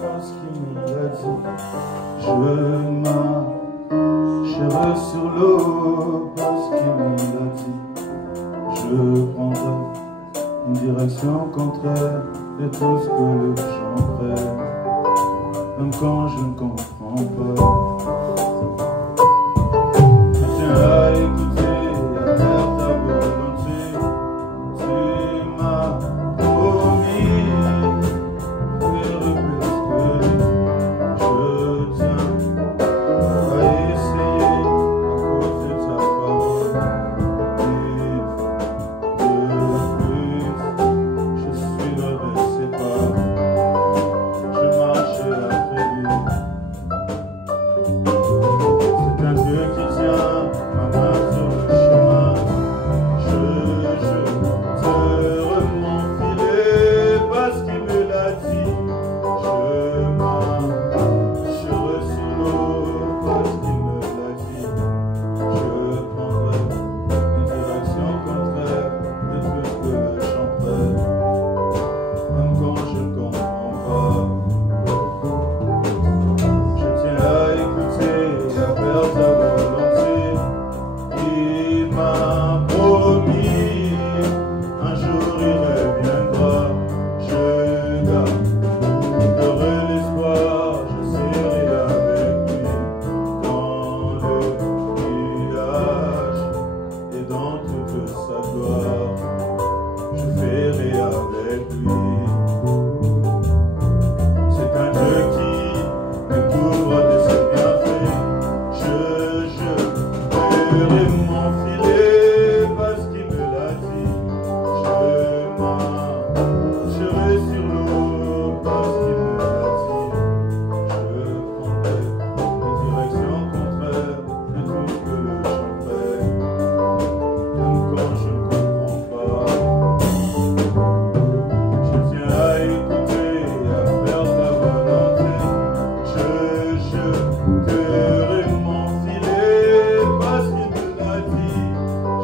parce qu'il me l'a dit. Je marcherai sur l'eau parce qu'il me l'a dit. Je prendrai une direction contraire de tout ce que le chant prête, même quand je ne comprends pas. Je tiens à écouter et à faire ta volonté. Tu m'as promis faire plus que lui. Je tiens à essayer à cause de ta parole. Je suis ne sais pas, je marche après lui. C'est un Dieu qui tient ma main sur le chemin. Je terre mon filet parce qu'il me l'a dit. Je marcherai sur l'eau parce qu'il me l'a dit. Je prendrai une direction contraire de tout ce que le chant prête, même quand je ne comprends pas. Je tiens à écouter et à faire ta volonté. Il m'a promis un jour il reviendra. Je garderai l'espoir, je serai avec lui dans le nuage et dans toute sa gloire. Je ferai avec lui. C'est un Dieu qui me couvre de ses bienfaits. Je ferai mon filet parce qu'il me l'a dit. Je marcherai sur l'eau parce qu'il me l'a dit. Je prendrai une direction contraire de tout ce que le chant fait, même quand je ne comprends pas. Je tiens à écouter et à faire ta volonté. Je jeterai mon filet parce qu'il me l'a dit.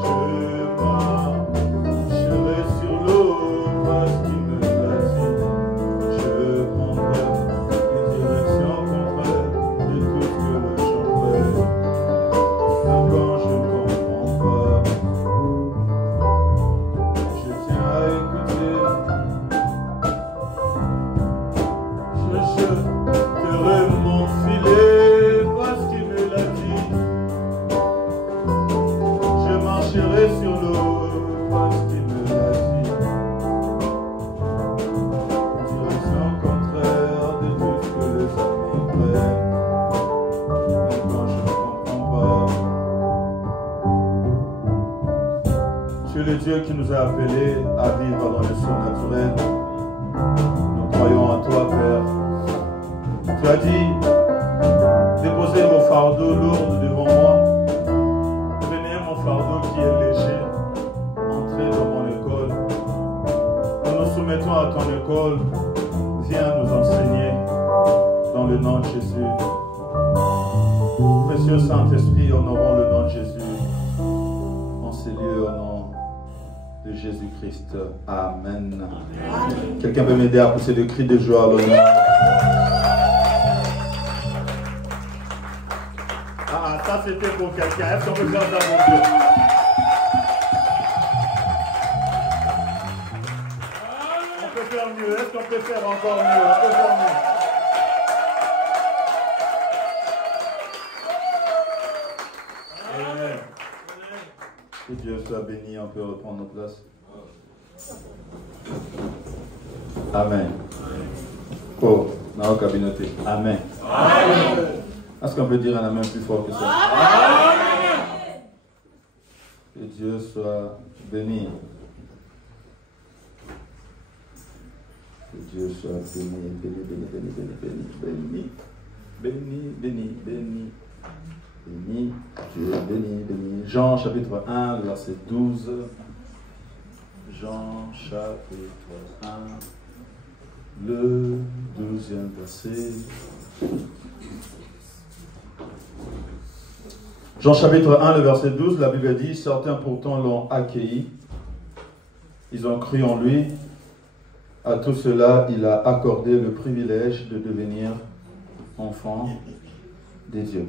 Je marcherai sur l'eau parce qu'il me l'a dit. Je prendrai une direction contraire de tout ce que le chant fait, même quand je ne comprends pas. Je tiens à écouter. Je jeterai mon filet parce qu'il me l'a dit. Je marcherai sur l'eau parce qu'il me l'a dit. Direction contraire de tout ce que les amis prennent, même quand je ne comprends pas. Tu es le Dieu qui nous a appelés à vivre dans le surnaturel. Nous croyons en toi, Père. Tu as dit, déposez vos fardeaux lourds devant moi. Prenez mon fardeau qui est léger. Entrez dans mon école. Nous nous soumettons à ton école. Viens nous enseigner dans le nom de Jésus. Précieux Saint-Esprit, honorons le nom de Jésus en ces lieux, au nom de Jésus-Christ. Amen. Quelqu'un peut m'aider à pousser des cris de joie à l'honneur? Ah, ça c'était pour quelqu'un. Est-ce qu'on peut faire ça pour Dieu? On peut faire mieux. Est-ce qu'on peut faire encore mieux? On peut faire mieux. Amen. Que Dieu soit béni. On peut reprendre nos places. Amen. Oh, dans le cabinet. Amen. Amen. Est-ce qu'on peut dire un amen plus fort que ça? Amen. Que Dieu soit béni. Que Dieu soit béni, béni, béni, béni, béni, béni, béni, béni, béni, béni, béni, Dieu béni, béni. Jean chapitre 1, verset 12. Jean chapitre 1, le 12e verset. Jean chapitre 1, le verset 12, la Bible dit, certains pourtant l'ont accueilli, ils ont cru en lui, à tout cela, il a accordé le privilège de devenir enfant de Dieu.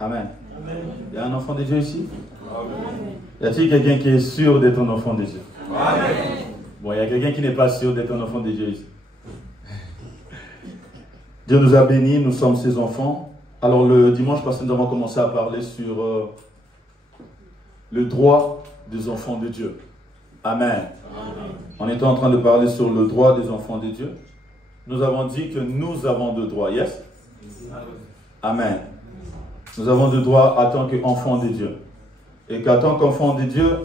Amen. Amen. Il y a un enfant de Dieu ici? Amen. Y a-t-il quelqu'un qui est sûr d'être un enfant de Dieu? Amen. Bon, il y a quelqu'un qui n'est pas sûr d'être un enfant de Dieu ici. Dieu nous a bénis, nous sommes ses enfants. Alors le dimanche passé, nous avons commencé à parler sur le droit des enfants de Dieu. Amen. Amen. On était en train de parler sur le droit des enfants de Dieu. Nous avons dit que nous avons deux droits, yes? Amen. Nous avons deux droits en tant qu'enfants de Dieu. Et qu'en tant qu'enfants de Dieu,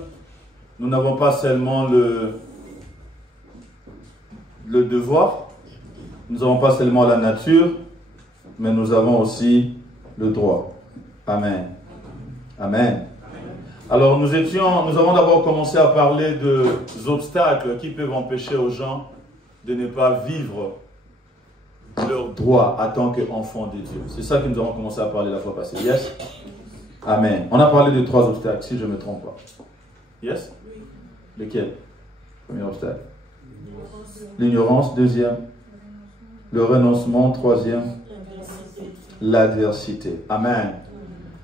nous n'avons pas seulement le devoir, nous n'avons pas seulement la nature, mais nous avons aussi le droit. Amen. Amen. Alors nous avons d'abord commencé à parler des obstacles qui peuvent empêcher aux gens de ne pas vivre leur droit en tant qu'enfants de Dieu. C'est ça que nous avons commencé à parler la fois passée. Yes? Amen. On a parlé de 3 obstacles, si je ne me trompe pas. Yes? Lesquels? Premier obstacle. L'ignorance. Deuxième. Le renoncement. Troisième. L'adversité. Amen.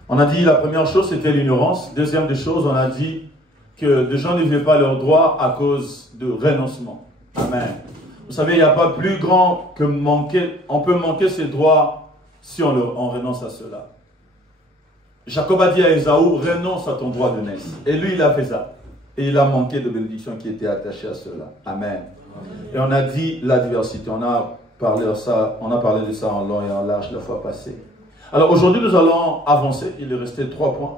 On a dit la première chose, c'était l'ignorance. Deuxième des choses, on a dit que des gens ne vivaient pas leurs droits à cause de renoncement. Amen. Vous savez, il n'y a pas plus grand que manquer. On peut manquer ses droits si on renonce à cela. Jacob a dit à Ésaü, renonce à ton droit de naître. Et lui, il a fait ça. Et il a manqué de bénédictions qui étaient attachées à cela. Amen. Et on a dit l'adversité. On a parlé de ça en long et en large la fois passée. Alors aujourd'hui, nous allons avancer. Il est resté 3 points.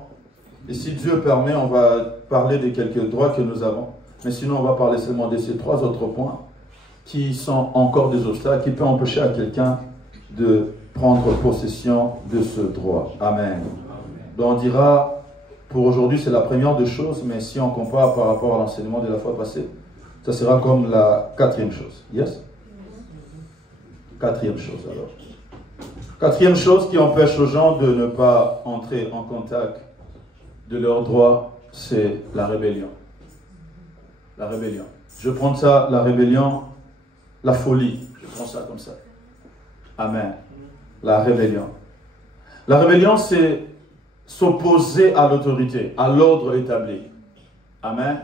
Et si Dieu permet, on va parler de quelques droits que nous avons. Mais sinon, on va parler seulement de ces 3 autres points qui sont encore des obstacles, qui peuvent empêcher à quelqu'un de prendre possession de ce droit. Amen. Donc on dira, pour aujourd'hui, c'est la première des choses, mais si on compare par rapport à l'enseignement de la fois passée, ça sera comme la 4e chose. Yes? 4e chose alors. 4e chose qui empêche aux gens de ne pas entrer en contact de leurs droits, c'est la rébellion. La rébellion. Je prends ça, la rébellion, la folie. Je prends ça comme ça. Amen. La rébellion. La rébellion, c'est s'opposer à l'autorité, à l'ordre établi. Amen.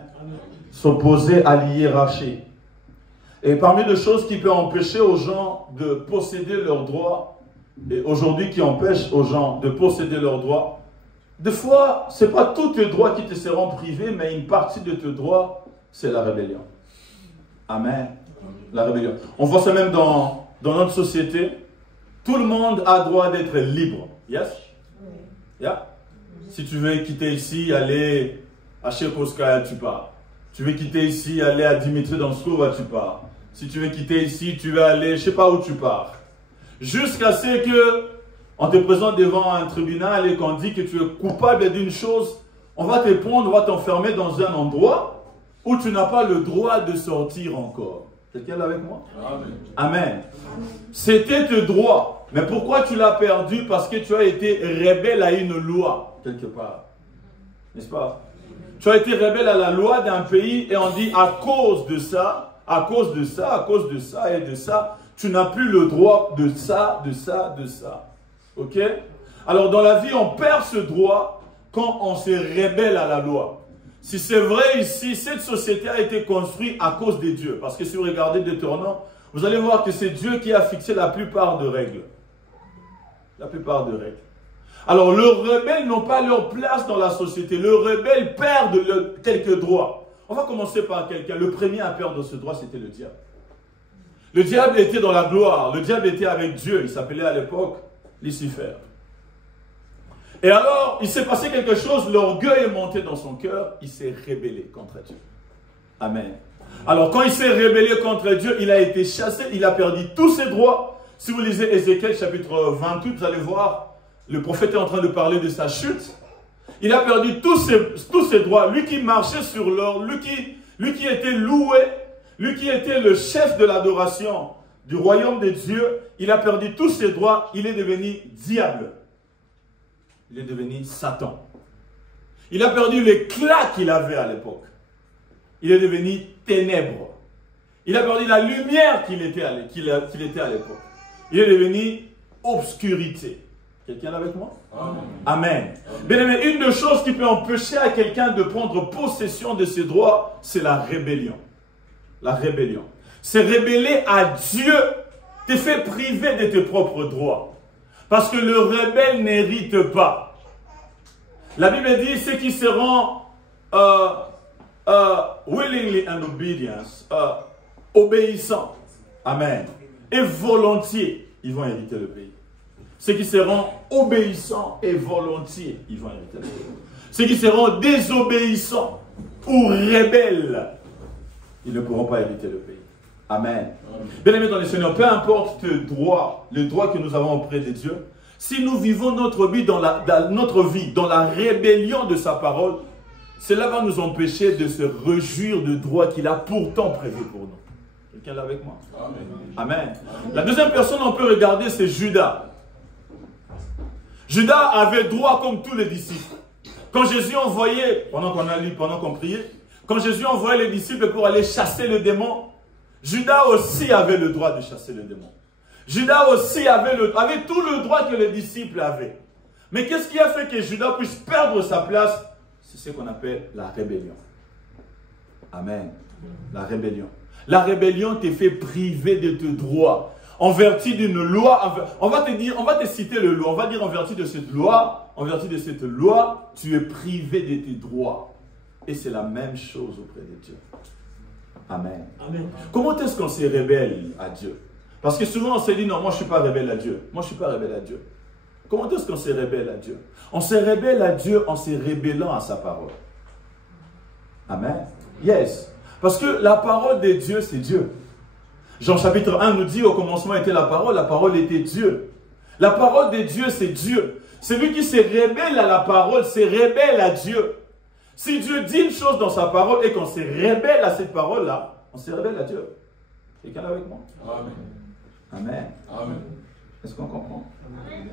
S'opposer à l'hiérarchie. Et parmi les choses qui peuvent empêcher aux gens de posséder leurs droits, et aujourd'hui qui empêchent aux gens de posséder leurs droits, des fois, ce n'est pas tous tes droits qui te seront privés, mais une partie de tes droits, c'est la rébellion. Amen. La rébellion. On voit ça même dans notre société. Tout le monde a droit d'être libre. Yes? Yeah? Si tu veux quitter ici, aller à Chekoskaya, tu pars. Tu veux quitter ici, aller à Dimitri Danskova, tu pars. Si tu veux quitter ici, tu veux aller, je ne sais pas où tu pars. Jusqu'à ce que on te présente devant un tribunal et qu'on dit que tu es coupable d'une chose, on va te prendre, on va t'enfermer dans un endroit où tu n'as pas le droit de sortir encore. Quelqu'un est avec moi? Amen. Amen. C'était tes droits. Mais pourquoi tu l'as perdu? Parce que tu as été rebelle à une loi, quelque part. N'est-ce pas? Tu as été rebelle à la loi d'un pays et on dit à cause de ça, à cause de ça, à cause de ça et de ça, tu n'as plus le droit de ça, de ça, de ça. Ok? Alors dans la vie, on perd ce droit quand on se rebelle à la loi. Si c'est vrai ici, cette société a été construite à cause de Dieu. Parce que si vous regardez Deutéronome, vous allez voir que c'est Dieu qui a fixé la plupart des règles. La plupart des règles. Alors, les rebelles n'ont pas leur place dans la société. Les rebelles perdent quelques droits. On va commencer par quelqu'un. Le premier à perdre ce droit, c'était le diable. Le diable était dans la gloire. Le diable était avec Dieu. Il s'appelait à l'époque Lucifer. Et alors, il s'est passé quelque chose. L'orgueil est monté dans son cœur. Il s'est rébellé contre Dieu. Amen. Alors, quand il s'est rébellé contre Dieu, il a été chassé. Il a perdu tous ses droits. Si vous lisez Ézéchiel chapitre 28, vous allez voir, le prophète est en train de parler de sa chute. Il a perdu tous ses droits. Lui qui marchait sur l'or, lui qui était loué, lui qui était le chef de l'adoration du royaume de Dieu, il a perdu tous ses droits. Il est devenu diable. Il est devenu Satan. Il a perdu l'éclat qu'il avait à l'époque. Il est devenu ténèbres. Il a perdu la lumière qu'il était à l'époque. Il est devenu obscurité. Quelqu'un est avec moi? Amen. Amen. Bien aimé, une des choses qui peut empêcher à quelqu'un de prendre possession de ses droits, c'est la rébellion. La rébellion. Se rébeller à Dieu te fait priver de tes propres droits. Parce que le rebelle n'hérite pas. La Bible dit, ceux qui seront willingly and obedience, obéissants, amen, et volontiers, ils vont hériter le pays. Ceux qui seront obéissants et volontiers, ils vont hériter le pays. Ceux qui seront désobéissants ou rebelles, ils ne pourront pas hériter le pays. Amen. Bien aimé dans le Seigneur, peu importe le droit que nous avons auprès de Dieu, si nous vivons notre vie dans la rébellion de sa parole, cela va nous empêcher de se réjouir de droits qu'il a pourtant prévus pour nous. Quelqu'un est avec moi? Amen. Amen. La deuxième personne, on peut regarder, c'est Judas. Judas avait droit comme tous les disciples. Quand Jésus envoyait, pendant qu'on a lu, pendant qu'on priait, quand Jésus envoyait les disciples pour aller chasser le démon, Judas aussi avait le droit de chasser le démon. Judas aussi avait tout le droit que les disciples avaient. Mais qu'est-ce qui a fait que Judas puisse perdre sa place? C'est ce qu'on appelle la rébellion. Amen. La rébellion. La rébellion te fait priver de tes droits. En vertu d'une loi, on va te citer le loi, on va dire en vertu de cette loi, tu es privé de tes droits. Et c'est la même chose auprès de Dieu. Amen. Amen. Comment est-ce qu'on se rébelle à Dieu? Parce que souvent on se dit, non, moi je ne suis pas rebelle à Dieu. Moi je ne suis pas rebelle à Dieu. Comment est-ce qu'on se rébelle à Dieu? On se rébelle à Dieu en se rébellant à sa parole. Amen. Yes. Parce que la parole de Dieu, c'est Dieu. Jean chapitre 1 nous dit, au commencement était la parole était Dieu. La parole de Dieu, c'est Dieu. Celui qui se rébelle à la parole, se rébelle à Dieu. Si Dieu dit une chose dans sa parole et qu'on se rébelle à cette parole-là, on se rébelle à Dieu. Quelqu'un est avec moi? Amen. Amen. Amen. Est-ce qu'on comprend? Amen.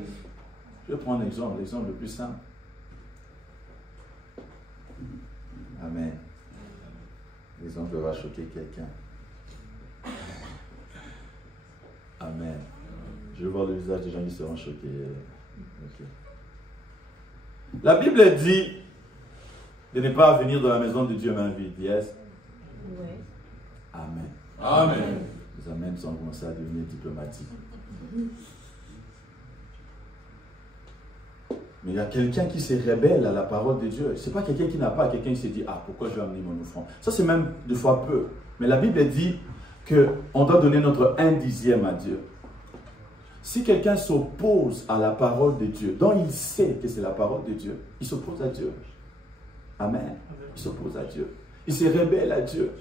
Je vais prendre l'exemple le plus simple. Amen. L'exemple va choquer quelqu'un. Amen. Je vais voir le visage des gens qui seront choqués. Okay. La Bible dit de ne pas venir dans la maison de Dieu main vide. Yes? Oui. Amen. Amen. Les amens sont commencés à devenir diplomatiques. Mais il y a quelqu'un qui se rébelle à la parole de Dieu. Ce n'est pas quelqu'un qui n'a pas, quelqu'un qui se dit, ah, pourquoi je vais amener mon offrande? Ça, c'est même des fois peu. Mais la Bible dit qu'on doit donner notre 1/10 à Dieu. Si quelqu'un s'oppose à la parole de Dieu, dont il sait que c'est la parole de Dieu, il s'oppose à Dieu. Amen. Il s'oppose à Dieu. Il se rébelle à Dieu.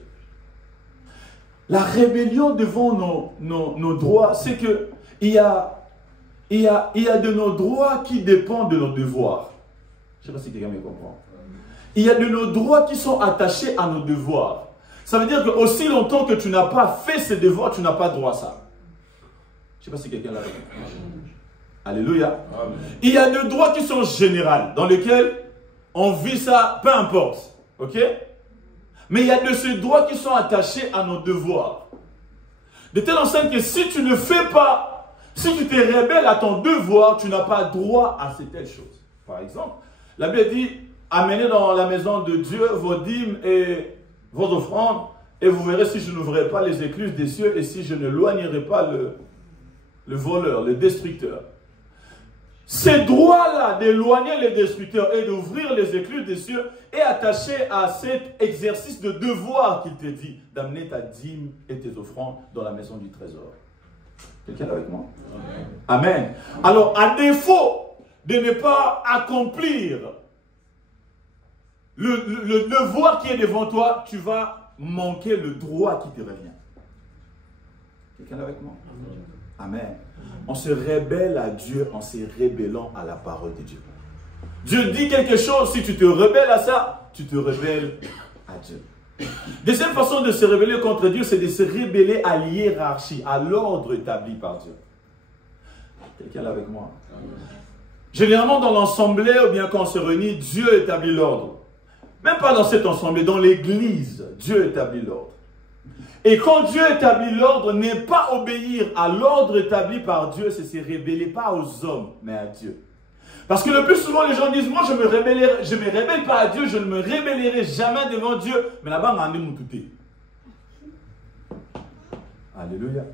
La rébellion devant nos droits, c'est que il y a de nos droits qui dépendent de nos devoirs. Je ne sais pas si quelqu'un me comprend. Il y a de nos droits qui sont attachés à nos devoirs. Ça veut dire que aussi longtemps que tu n'as pas fait ces devoirs, tu n'as pas droit à ça. Je ne sais pas si quelqu'un l'a compris. Alléluia. Amen. Il y a des droits qui sont généraux, dans lesquels on vit ça, peu importe. Ok? Mais il y a de ces droits qui sont attachés à nos devoirs. De telle enseigne que si tu ne fais pas, si tu te rébelles à ton devoir, tu n'as pas droit à ces telles choses. Par exemple, la Bible dit, amenez dans la maison de Dieu vos dîmes et vos offrandes, et vous verrez si je n'ouvrirai pas les écluses des cieux et si je ne loignerai pas le voleur, le destructeur. Ces droits-là d'éloigner les destructeurs et d'ouvrir les écluses des cieux est attaché à cet exercice de devoir qu'il te dit d'amener ta dîme et tes offrandes dans la maison du trésor. Quelqu'un est avec moi? Amen. Amen. Alors, à défaut de ne pas accomplir le devoir qui est devant toi, tu vas manquer le droit qui te revient. Quelqu'un est avec moi? Amen. On se rébelle à Dieu en se rébellant à la parole de Dieu. Dieu dit quelque chose, si tu te rebelles à ça, tu te rebelles à Dieu. Deuxième façon de se rebeller contre Dieu, c'est de se rebeller à l'hiérarchie, à l'ordre établi par Dieu. Quelqu'un est avec moi? Généralement, dans l'assemblée, ou bien quand on se réunit, Dieu établit l'ordre. Même pas dans cette assemblée, dans l'église, Dieu établit l'ordre. Et quand Dieu établit l'ordre, n'est pas obéir à l'ordre établi par Dieu, c'est se révéler pas aux hommes, mais à Dieu. Parce que le plus souvent, les gens disent, moi je me rébelle pas à Dieu, je ne me rébellerai jamais devant Dieu. Mais là-bas, on a mon touté. Alléluia.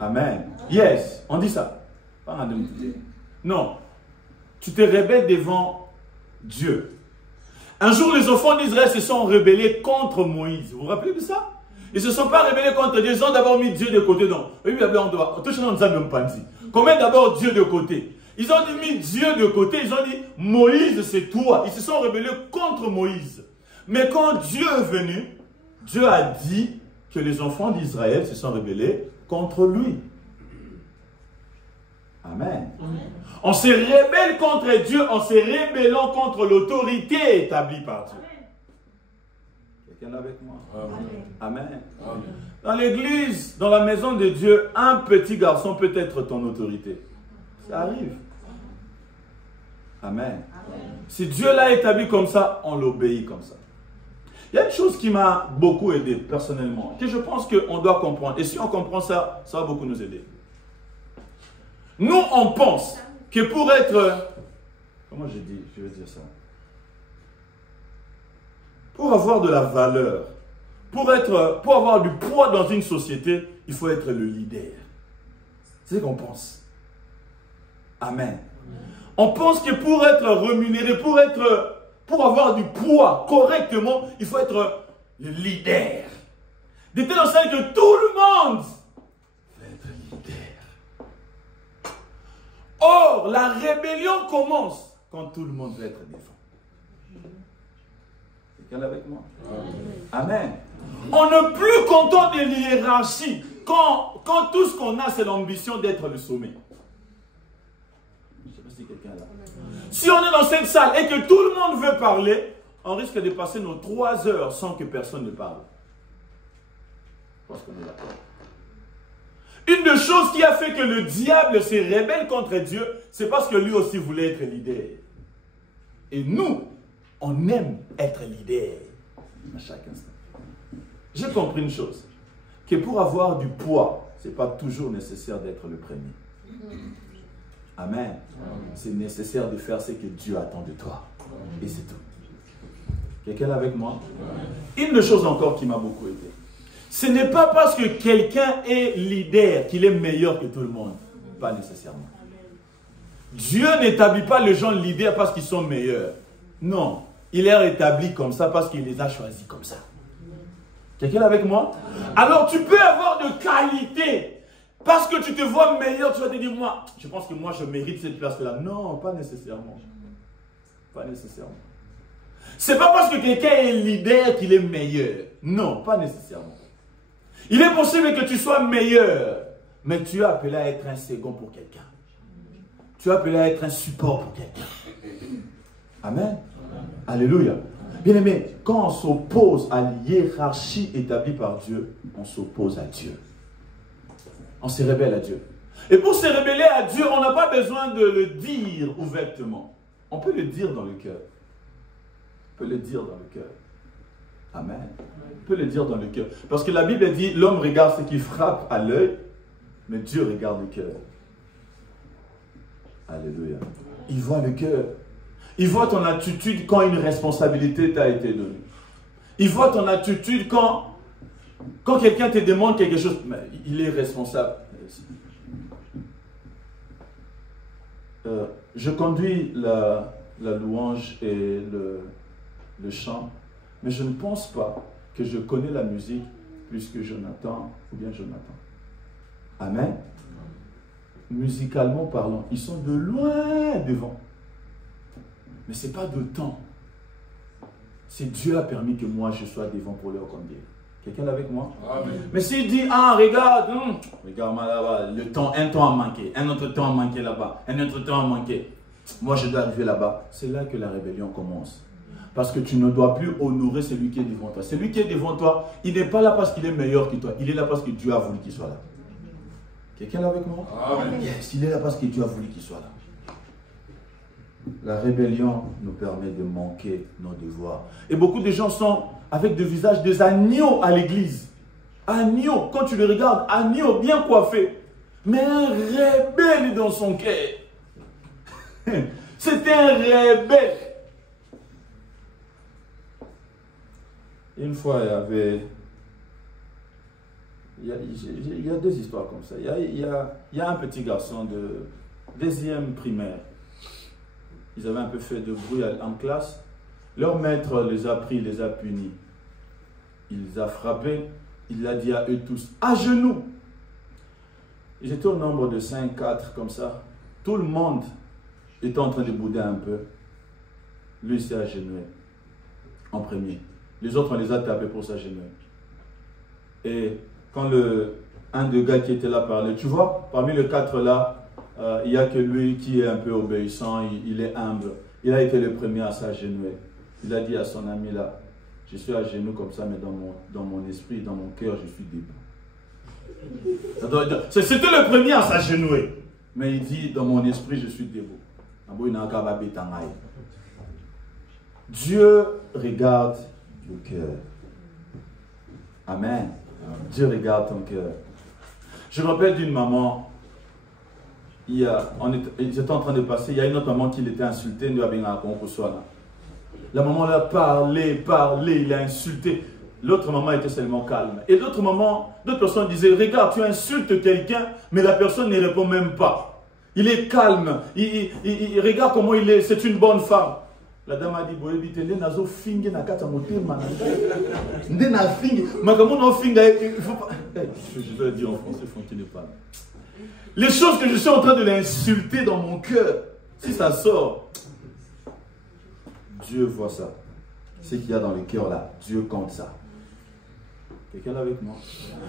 Amen. Yes, on dit ça. Pas un touté. Non. Tu te rébelles devant Dieu. Un jour, les enfants d'Israël se sont rebellés contre Moïse. Vous vous rappelez de ça? Ils ne se sont pas rebellés contre Dieu. Ils ont d'abord mis Dieu de côté. Non. Combien d'abord Dieu de côté? Ils ont mis Dieu de côté. Ils ont dit, Moïse, c'est toi. Ils se sont rebellés contre Moïse. Mais quand Dieu est venu, Dieu a dit que les enfants d'Israël se sont rebellés contre lui. Amen. On se rébelle contre Dieu en se rébellant contre l'autorité établie par Dieu. Quelqu'un avec moi? Amen. Amen. Dans l'église, dans la maison de Dieu, un petit garçon peut être ton autorité. Ça arrive. Amen. Amen. Si Dieu l'a établi comme ça, on l'obéit comme ça. Il y a une chose qui m'a beaucoup aidé personnellement, que je pense qu'on doit comprendre. Et si on comprend ça, ça va beaucoup nous aider. Nous, on pense que pour être... Comment je veux dire ça? Pour avoir de la valeur, pour avoir du poids dans une société, il faut être le leader. C'est ce qu'on pense. Amen. On pense que pour être rémunéré, pour avoir du poids correctement, il faut être le leader. De telle sorte que tout le monde va être leader. Or, la rébellion commence quand tout le monde veut être devant. Quelqu'un avec moi? Amen. On n'est plus content de l'hiérarchie quand tout ce qu'on a, c'est l'ambition d'être le sommet. Je ne sais pas si quelqu'un est là. Si on est dans cette salle et que tout le monde veut parler, on risque de passer nos 3 heures sans que personne ne parle. Parce qu'on est d'accord. Une des choses qui a fait que le diable se rébelle contre Dieu, c'est parce que lui aussi voulait être leader. Et nous, on aime être leader à chaque instant. J'ai compris une chose, que pour avoir du poids, ce n'est pas toujours nécessaire d'être le premier. Amen. C'est nécessaire de faire ce que Dieu attend de toi. Et c'est tout. Quelqu'un avec moi? Une des choses encore qui m'a beaucoup aidé. Ce n'est pas parce que quelqu'un est leader qu'il est meilleur que tout le monde. Pas nécessairement. Dieu n'établit pas les gens leaders parce qu'ils sont meilleurs. Non. Il les établit comme ça parce qu'il les a choisis comme ça. Quelqu'un avec moi? Alors tu peux avoir de qualité. Parce que tu te vois meilleur, tu vas te dire, moi, je pense que moi je mérite cette place-là. Non, pas nécessairement. Pas nécessairement. C'est pas parce que quelqu'un est leader qu'il est meilleur. Non, pas nécessairement. Il est possible que tu sois meilleur, mais tu es appelé à être un second pour quelqu'un. Tu es appelé à être un support pour quelqu'un. Amen. Alléluia. Bien aimé, quand on s'oppose à l'hiérarchie établie par Dieu, on s'oppose à Dieu. On se rébelle à Dieu. Et pour se rébeller à Dieu, on n'a pas besoin de le dire ouvertement. On peut le dire dans le cœur. On peut le dire dans le cœur. Amen. On peut le dire dans le cœur. Parce que la Bible dit, l'homme regarde ce qui frappe à l'œil, mais Dieu regarde le cœur. Alléluia. Il voit le cœur. Il voit ton attitude quand une responsabilité t'a été donnée. Il voit ton attitude quand quelqu'un te demande quelque chose. Mais il est responsable. Je conduis la louange et le chant, mais je ne pense pas que je connais la musique plus que Jonathan ou bien Jonathan. Amen. Musicalement parlant, ils sont de loin devant. Mais ce n'est pas de temps. C'est Dieu a permis que moi je sois devant pour leur conduire. Quelqu'un avec moi? Amen. Mais s'il dit, ah regarde, regarde-moi là-bas, un temps a manqué, un autre temps a manqué là-bas, un autre temps a manqué. Moi je dois arriver là-bas. C'est là que la rébellion commence. Parce que tu ne dois plus honorer celui qui est devant toi. Celui qui est devant toi, il n'est pas là parce qu'il est meilleur que toi. Il est là parce que Dieu a voulu qu'il soit là. Quelqu'un est avec moi? Amen. Yes, il est là parce que Dieu a voulu qu'il soit là. La rébellion nous permet de manquer nos devoirs. Et beaucoup de gens sont avec des visages des agneaux à l'église. Agneau, quand tu le regardes, agneau bien coiffé. Mais un rebelle dans son cœur. C'était un rebelle. Une fois, il y a deux histoires comme ça. Il y a un petit garçon de deuxième primaire. Ils avaient un peu fait de bruit en classe. Leur maître les a pris, les a punis. Il les a frappés. Il a dit à eux tous, à genoux. Ils étaient au nombre de 5, 4, comme ça. Tout le monde était en train de bouder un peu. Lui s'est agenouillé en premier. Les autres, on les a tapés pour s'agenouiller. Et quand un des gars qui était là parlait, tu vois, parmi les 4 là, il n'y a que lui qui est un peu obéissant, il est humble. Il a été le premier à s'agenouiller. Il a dit à son ami là, je suis à genoux comme ça, mais dans mon esprit, dans mon cœur, je suis debout. C'était le premier à s'agenouiller. Mais il dit, dans mon esprit, je suis debout. Dieu regarde le cœur. Amen. Dieu regarde ton cœur. Je me rappelle d'une maman, j'étais en train de passer, il y a une autre maman qui l'était insultée, la maman l'a parlé, il a insulté. L'autre maman était seulement calme. Et d'autres personnes disaient, regarde, tu insultes quelqu'un, mais la personne ne répond même pas. Il est calme, il regarde comment il est, c'est une bonne femme. La dame a dit, je dois dire en français, il faut qu'il ne parle. Les choses que je suis en train de l'insulter dans mon cœur, si ça sort, Dieu voit ça. Ce qu'il y a dans le cœur là, Dieu compte ça. Quelqu'un avec moi?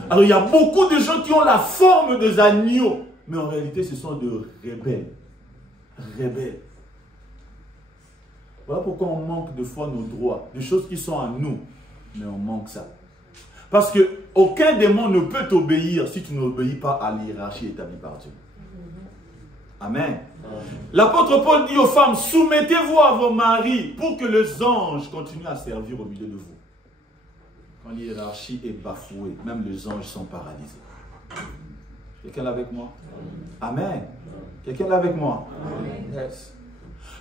Alors il y a beaucoup de gens qui ont la forme des agneaux, mais en réalité ce sont de rebelles. Rebelles. Voilà pourquoi on manque de fois nos droits, des choses qui sont à nous, mais on manque ça. Parce qu'aucun démon ne peut t'obéir si tu n'obéis pas à l'hiérarchie établie par Dieu. Amen. L'apôtre Paul dit aux femmes, soumettez-vous à vos maris pour que les anges continuent à servir au milieu de vous. Quand l'hiérarchie est bafouée, même les anges sont paralysés. Quelqu'un là avec moi? Amen. Quelqu'un là avec moi? Yes.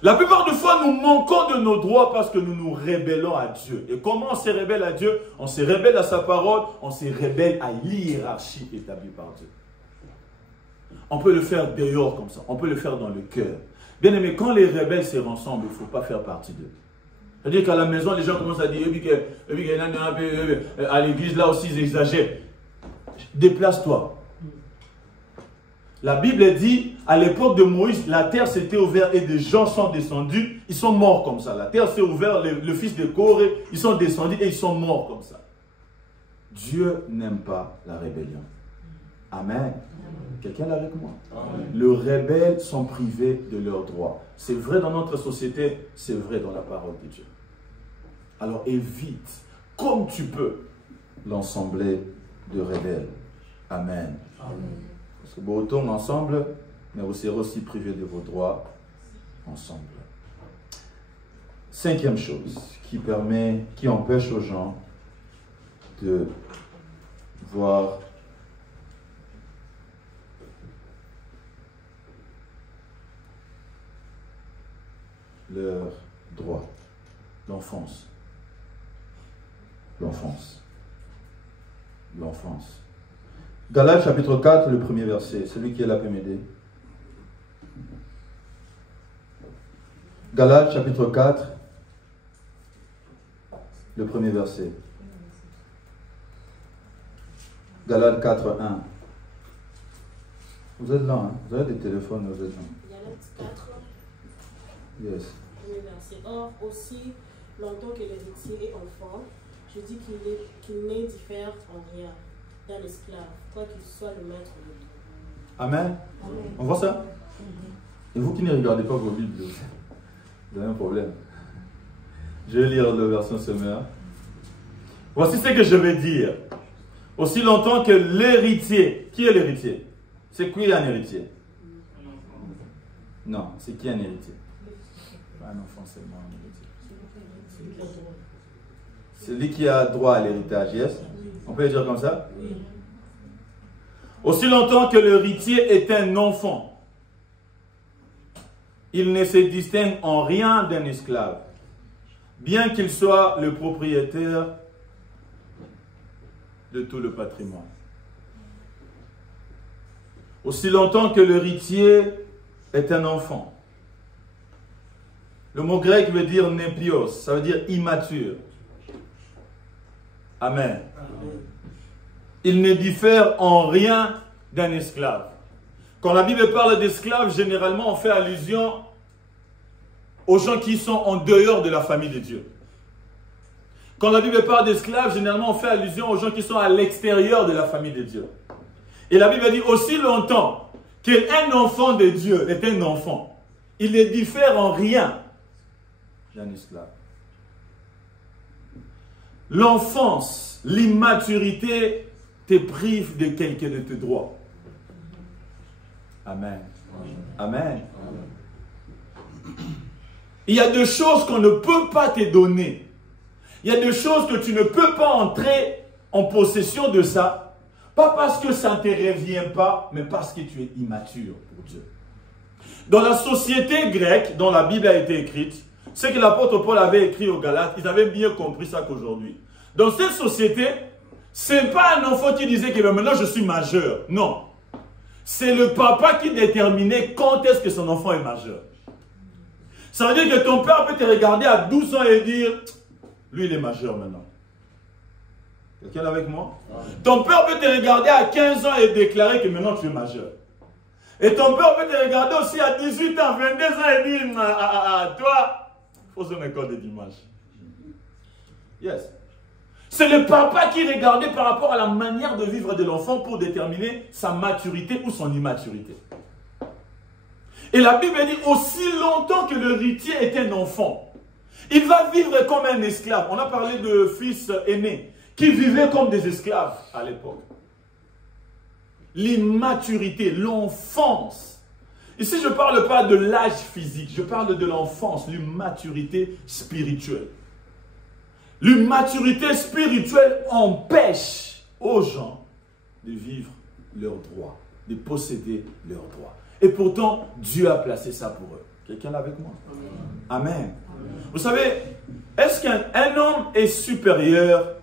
La plupart des fois, nous manquons de nos droits parce que nous nous rébellons à Dieu. Et comment on se rébelle à Dieu? On se rébelle à sa parole, on se rébelle à l'hiérarchie établie par Dieu. On peut le faire dehors comme ça, on peut le faire dans le cœur. Bien aimé, quand les rebelles se rassemblent, il ne faut pas faire partie d'eux. C'est-à-dire qu'à la maison, les gens commencent à dire, à l'église, là aussi, ils exagèrent. Déplace-toi. La Bible dit, à l'époque de Moïse, la terre s'était ouverte et des gens sont descendus, ils sont morts comme ça. La terre s'est ouverte, le fils de Corée, ils sont descendus et ils sont morts comme ça. Dieu n'aime pas la rébellion. Amen. Quelqu'un là avec moi? Amen. Les rebelles sont privés de leurs droits. C'est vrai dans notre société, c'est vrai dans la parole de Dieu. Alors évite, comme tu peux, l'ensemble de rebelles. Amen. Amen. Parce que vous retournez ensemble, mais vous serez aussi privés de vos droits ensemble. Cinquième chose qui empêche aux gens de voir leurs droits. L'enfance. L'enfance. L'enfance. Galates chapitre 4, le premier verset. Celui qui est là peut m'aider. Galates chapitre 4, le premier verset. Galates 4, 1. Vous êtes là, hein? Vous avez des téléphones, vous êtes là. Galates 4. Yes. Premier verset. Or, aussi longtemps que l'héritier est enfant, je dis qu'il n'est diffère en rien d'un esclave, quoi qu'il soit le maître de tout. Amen. Amen. On voit ça? Et vous qui ne regardez pas vos Bibles, vous avez un problème. Je vais lire la version sommaire. Voici ce que je vais dire. Aussi longtemps que l'héritier. Qui est l'héritier? C'est qui un héritier? Non, c'est qui un héritier? Pas un enfant seulement, un héritier. Celui qui a droit à l'héritage, yes? On peut le dire comme ça? Oui. Aussi longtemps que l'héritier est un enfant, il ne se distingue en rien d'un esclave, bien qu'il soit le propriétaire de tout le patrimoine. Aussi longtemps que l'héritier est un enfant. Le mot grec veut dire népios, ça veut dire immature. Amen. Il ne diffère en rien d'un esclave. Quand la Bible parle d'esclaves, généralement on fait allusion aux gens qui sont en dehors de la famille de Dieu. Quand la Bible parle d'esclaves, généralement on fait allusion aux gens qui sont à l'extérieur de la famille de Dieu. Et la Bible dit aussi longtemps qu'un enfant de Dieu est un enfant, il ne diffère en rien d'un esclave. L'enfance, l'immaturité te prive de quelques de tes droits. Amen. Amen. Il y a des choses qu'on ne peut pas te donner. Il y a des choses que tu ne peux pas entrer en possession de ça. Pas parce que ça ne te revient pas, mais parce que tu es immature pour Dieu. Dans la société grecque, dont la Bible a été écrite, ce que l'apôtre Paul avait écrit aux Galates, ils avaient mieux compris ça qu'aujourd'hui. Dans cette société, ce n'est pas un enfant qui disait que maintenant je suis majeur. Non. C'est le papa qui déterminait quand est-ce que son enfant est majeur. Ça veut dire que ton père peut te regarder à 12 ans et dire, lui il est majeur maintenant. Quelqu'un est avec moi? Ton père peut te regarder à 15 ans et déclarer que maintenant tu es majeur. Et ton père peut te regarder aussi à 18 ans, 22 ans et dire, toi, il faut son école de dimanche. Yes. C'est le papa qui regardait par rapport à la manière de vivre de l'enfant pour déterminer sa maturité ou son immaturité. Et la Bible dit aussi longtemps que l'héritier est un enfant, il va vivre comme un esclave. On a parlé de fils aînés qui vivaient comme des esclaves à l'époque. L'immaturité, l'enfance. Ici, je ne parle pas de l'âge physique, je parle de l'enfance, l'immaturité spirituelle. L'immaturité spirituelle empêche aux gens de vivre leurs droits, de posséder leurs droits. Et pourtant, Dieu a placé ça pour eux. Quelqu'un est avec moi? Amen. Amen. Vous savez, est-ce qu'un homme est supérieur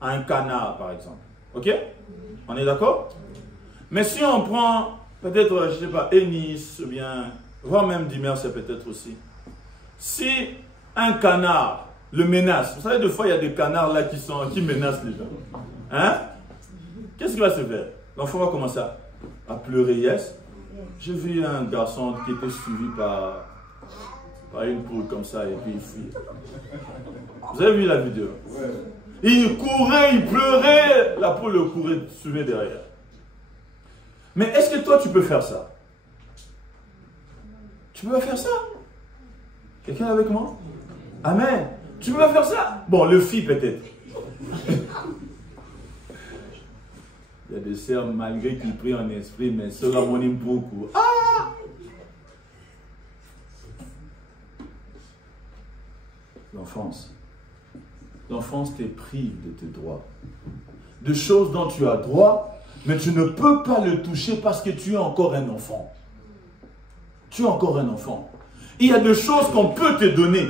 à un canard, par exemple? Ok? On est d'accord? Mais si on prend peut-être, je ne sais pas, Ennis, ou bien, voire même Dimers, c'est peut-être aussi. Si un canard le menace, vous savez, des fois, il y a des canards là qui menacent les gens. Hein? Qu'est-ce qui va se faire? L'enfant va commencer à pleurer, yes? J'ai vu un garçon qui était suivi par une poule comme ça, et puis il fuit. Vous avez vu la vidéo? Ouais. Il courait, il pleurait, la poule le courait, suivait derrière. Mais est-ce que toi, tu peux faire ça? Tu peux pas faire ça? Quelqu'un est avec moi? Amen. Tu peux pas faire ça? Bon, le fit peut-être. Il y a des sœurs, malgré qu'ils prient en esprit, mais cela m'anime beaucoup. Ah! L'enfance. L'enfance te prive de tes droits. De choses dont tu as droit, mais tu ne peux pas le toucher parce que tu es encore un enfant. Tu es encore un enfant. Il y a des choses qu'on peut te donner,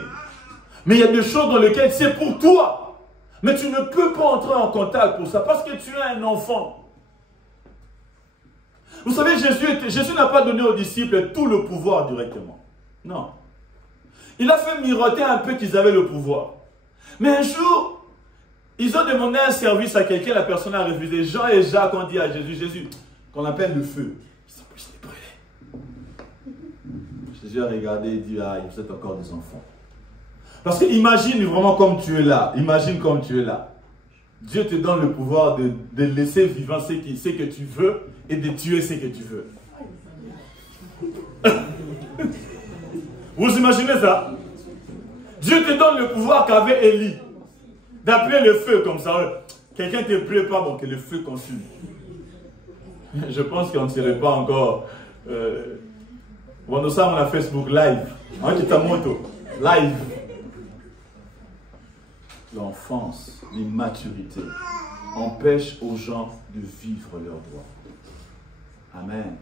mais il y a des choses dans lesquelles c'est pour toi. Mais tu ne peux pas entrer en contact pour ça parce que tu es un enfant. Vous savez, Jésus n'a pas donné aux disciples tout le pouvoir directement. Non. Il a fait miroiter un peu qu'ils avaient le pouvoir. Mais un jour, ils ont demandé un service à quelqu'un, la personne a refusé. Jean et Jacques ont dit à Jésus, Jésus, qu'on appelle le feu. Ils ont plus les brûler. Jésus a regardé et dit, ah, vous êtes encore des enfants. Parce que imagine vraiment comme tu es là. Imagine comme tu es là. Dieu te donne le pouvoir de laisser vivant ce que tu veux et de tuer ce que tu veux. Vous imaginez ça? Dieu te donne le pouvoir qu'avait Élie d'appeler le feu comme ça. Quelqu'un ne te plaît pas, bon, que le feu consume. Je pense qu'on ne tirait pas encore. Bon, nous sommes à Facebook live. Hein, qui t'a moto. Live. l'enfance, l'immaturité empêche aux gens de vivre leurs droits. Amen.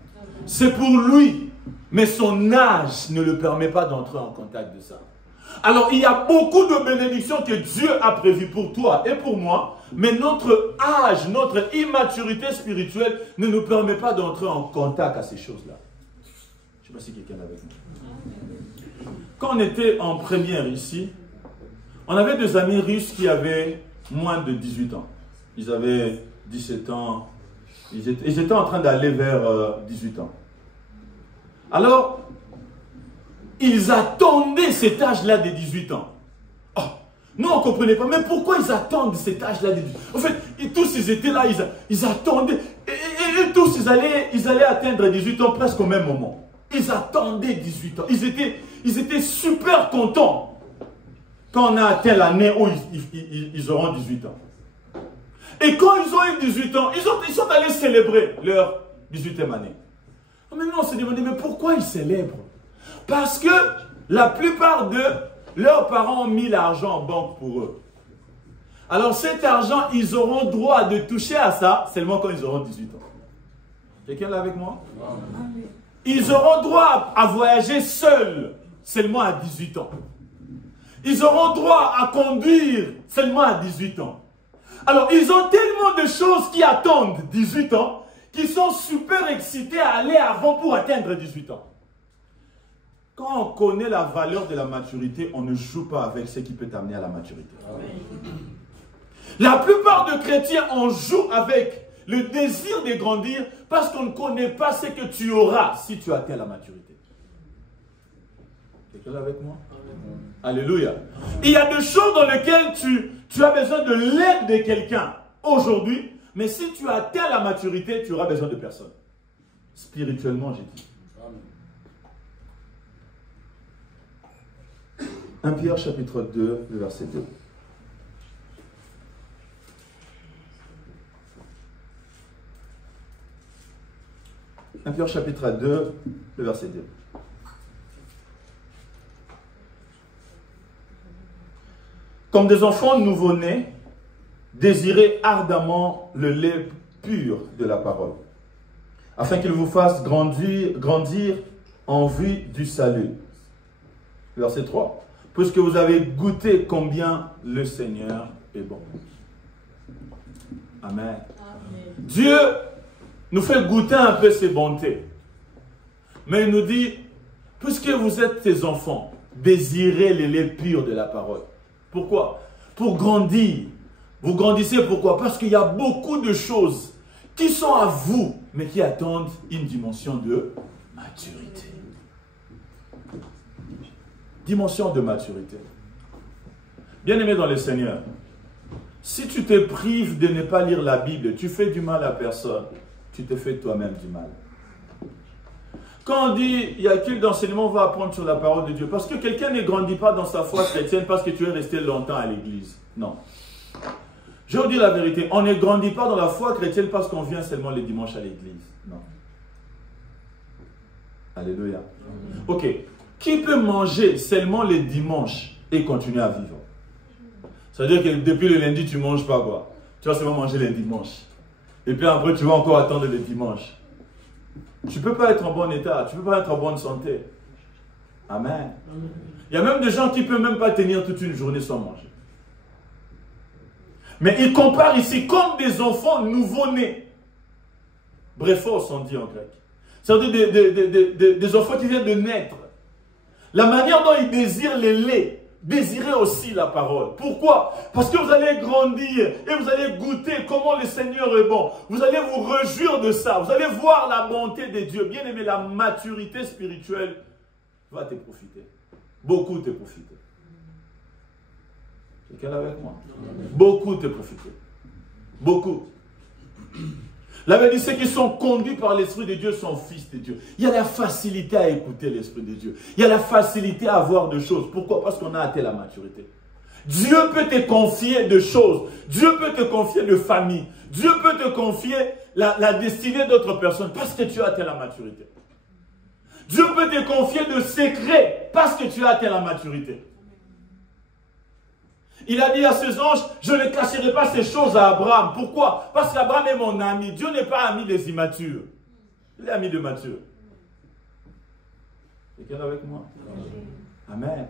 C'est pour lui, mais son âge ne le permet pas d'entrer en contact de ça. Alors, il y a beaucoup de bénédictions que Dieu a prévues pour toi et pour moi, mais notre âge, notre immaturité spirituelle ne nous permet pas d'entrer en contact à ces choses-là. Je ne sais pas si quelqu'un est avec moi. Quand on était en première ici, on avait des amis russes qui avaient moins de 18 ans. Ils avaient 17 ans. Ils étaient en train d'aller vers 18 ans. Alors, ils attendaient cet âge-là des 18 ans. Oh, nous, on ne comprenait pas. Mais pourquoi ils attendent cet âge-là des 18 ans? En fait, tous, ils étaient là, ils attendaient. Et tous, ils allaient atteindre 18 ans presque au même moment. Ils attendaient 18 ans. Ils étaient super contents quand on a atteint l'année où ils auront 18 ans. Et quand ils ont eu 18 ans, ils sont allés célébrer leur 18e année. Maintenant, on s'est demandé, mais pourquoi ils célèbrent? Parce que la plupart de leurs parents ont mis l'argent en banque pour eux. Alors cet argent, ils auront droit de toucher à ça seulement quand ils auront 18 ans. Quelqu'un là avec moi? Ils auront droit à voyager seuls seulement à 18 ans. Ils auront droit à conduire seulement à 18 ans. Alors, ils ont tellement de choses qui attendent 18 ans, qu'ils sont super excités à aller avant pour atteindre 18 ans. Quand on connaît la valeur de la maturité, on ne joue pas avec ce qui peut t'amener à la maturité. La plupart de chrétiens, on joue avec le désir de grandir parce qu'on ne connaît pas ce que tu auras si tu atteins la maturité. Quelqu'un avec moi? Alléluia. Il y a des choses dans lesquelles tu as besoin de l'aide de quelqu'un aujourd'hui, mais si tu atteins la maturité, tu auras besoin de personne. Spirituellement, j'ai dit. 1 Pierre chapitre 2, le verset 2. « 1 Pierre chapitre 2, le verset 2. Comme des enfants nouveau-nés, désirez ardemment le lait pur de la parole, afin qu'il vous fasse grandir en vue du salut. » Verset 3. « Puisque vous avez goûté combien le Seigneur est bon. » Amen. Amen. Dieu nous fait goûter un peu ses bontés. Mais il nous dit, puisque vous êtes ses enfants, désirez le lait pur de la parole. Pourquoi? Pour grandir. Vous grandissez pourquoi? Parce qu'il y a beaucoup de choses qui sont à vous, mais qui attendent une dimension de maturité. Dimension de maturité. Bien-aimé dans le Seigneur, si tu te prives de ne pas lire la Bible, tu fais du mal à personne, tu te fais toi-même du mal. Quand on dit, il y a quel d'enseignement va apprendre sur la parole de Dieu? Parce que quelqu'un ne grandit pas dans sa foi chrétienne parce que tu es resté longtemps à l'église. Non. Je vous dis la vérité, on ne grandit pas dans la foi chrétienne parce qu'on vient seulement les dimanches à l'église. Non. Alléluia. Ok. Qui peut manger seulement les dimanches et continuer à vivre? Ça veut dire que depuis le lundi, tu ne manges pas quoi. Tu vas seulement manger les dimanches. Et puis après, tu vas encore attendre les dimanches. Tu ne peux pas être en bon état. Tu ne peux pas être en bonne santé. Amen. Il y a même des gens qui ne peuvent même pas tenir toute une journée sans manger. Mais ils comparent ici comme des enfants nouveau-nés. Brephos, on dit en grec. C'est-à-dire des enfants qui viennent de naître. La manière dont ils désirent le lait, désirez aussi la parole. Pourquoi? Parce que vous allez grandir et vous allez goûter comment le Seigneur est bon. Vous allez vous réjouir de ça. Vous allez voir la bonté de Dieu. Bien aimé, la maturité spirituelle va te profiter. Beaucoup te profiter. Quelqu'un avec moi? Beaucoup te profiter. Beaucoup. La Bible dit ceux qui sont conduits par l'Esprit de Dieu sont fils de Dieu. Il y a la facilité à écouter l'Esprit de Dieu. Il y a la facilité à voir des choses. Pourquoi? Parce qu'on a atteint la maturité. Dieu peut te confier des choses. Dieu peut te confier de famille. Dieu peut te confier la destinée d'autres personnes parce que tu as atteint la maturité. Dieu peut te confier de secrets parce que tu as atteint la maturité. Il a dit à ses anges, je ne cacherai pas ces choses à Abraham. Pourquoi? Parce qu'Abraham est mon ami. Dieu n'est pas ami des immatures. Il est ami de matures. Quelqu'un avec moi? Amen.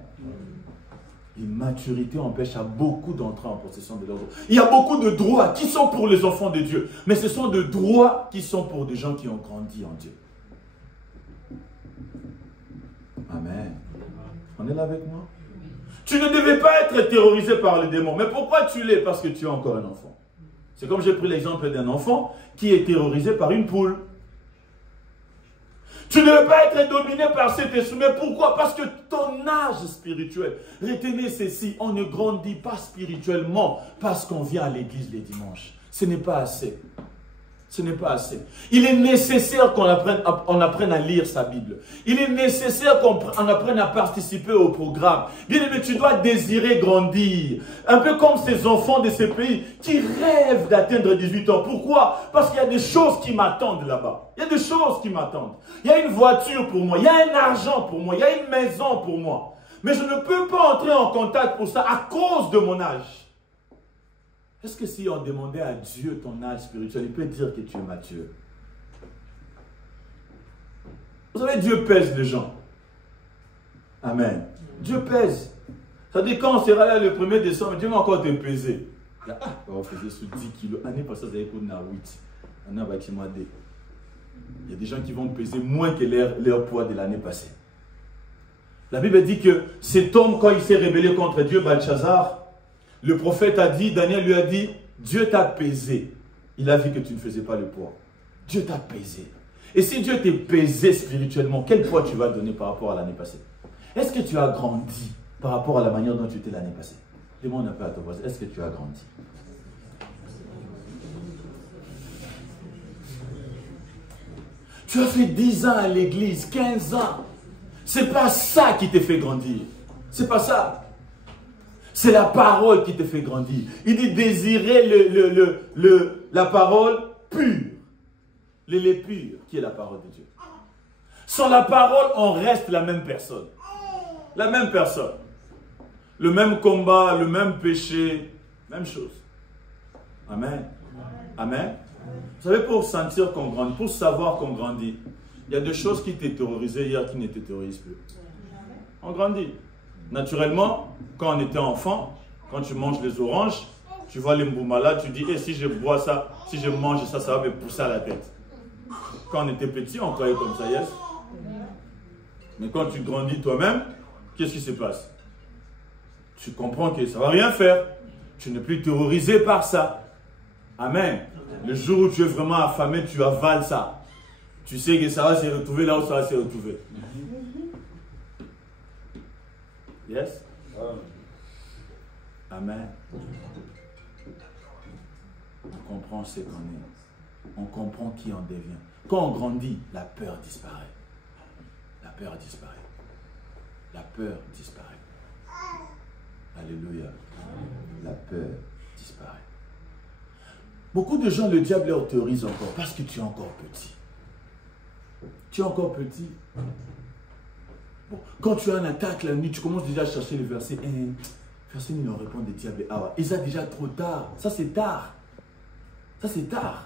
L'immaturité empêche à beaucoup d'entrer en possession de leurs droits. Il y a beaucoup de droits qui sont pour les enfants de Dieu. Mais ce sont des droits qui sont pour des gens qui ont grandi en Dieu. Amen. On est là avec moi? Tu ne devais pas être terrorisé par le démon. Mais pourquoi tu l'es? Parce que tu es encore un enfant. C'est comme j'ai pris l'exemple d'un enfant qui est terrorisé par une poule. Tu ne veux pas être dominé par cet esprit. Mais pourquoi? Parce que ton âge spirituel. Retenez ceci, on ne grandit pas spirituellement parce qu'on vient à l'église les dimanches. Ce n'est pas assez. Ce n'est pas assez. Il est nécessaire qu'on apprenne à lire sa Bible. Il est nécessaire qu'on apprenne à participer au programme. Bien aimé, tu dois désirer grandir. Un peu comme ces enfants de ces pays qui rêvent d'atteindre 18 ans. Pourquoi? Parce qu'il y a des choses qui m'attendent là-bas. Il y a des choses qui m'attendent. Il y a une voiture pour moi. Il y a un argent pour moi. Il y a une maison pour moi. Mais je ne peux pas entrer en contact pour ça à cause de mon âge. Est-ce que si on demandait à Dieu ton âge spirituel, il peut dire que tu es mature? Vous savez, Dieu pèse les gens. Amen. Dieu pèse. Ça dit quand on sera là le 1er décembre, Dieu va encore te peser. On va peser sous 10 kilos. L'année passée, vous avez connu 8. Il y a des gens qui vont peser moins que leur poids de l'année passée. La Bible dit que cet homme, quand il s'est rébellé contre Dieu, Belshazzar, le prophète a dit, Daniel lui a dit, Dieu t'a pesé. Il a vu que tu ne faisais pas le poids. Dieu t'a pesé. Et si Dieu t'est pesé spirituellement, quel poids tu vas donner par rapport à l'année passée? Est-ce que tu as grandi par rapport à la manière dont tu étais l'année passée? Demande un peu à ton voisin, est-ce que tu as grandi? Tu as fait 10 ans à l'église, 15 ans. C'est pas ça qui te fait grandir. C'est pas ça. C'est la parole qui te fait grandir. Il dit désirer la parole pure. Le lait pur, qui est la parole de Dieu. Sans la parole, on reste la même personne. La même personne. Le même combat, le même péché, même chose. Amen. Amen. Vous savez, pour sentir qu'on grandit, pour savoir qu'on grandit, il y a des choses qui t'étaient terrorisées hier qui ne te terrorisent plus. On grandit. Naturellement, quand on était enfant, quand tu manges les oranges, tu vois les mboumala, tu dis, si je bois ça, si je mange ça, ça va me pousser à la tête. Quand on était petit, on croyait comme ça, yes. Mais quand tu grandis toi-même, qu'est-ce qui se passe? Tu comprends que ça ne va rien faire. Tu n'es plus terrorisé par ça. Amen. Le jour où tu es vraiment affamé, tu avales ça. Tu sais que ça va se retrouver là où ça va se retrouver. Yes? Amen. On comprend ce qu'on est. On comprend qui on devient. Quand on grandit, la peur disparaît. La peur disparaît. La peur disparaît. Alléluia. La peur disparaît. Beaucoup de gens, le diable leur théorise encore parce que tu es encore petit. Tu es encore petit. Bon, quand tu as une attaque la nuit, tu commences déjà à chercher le verset 1. Verset 1, il leur répond des diables. Ah, et ça déjà trop tard. Ça c'est tard. Ça c'est tard.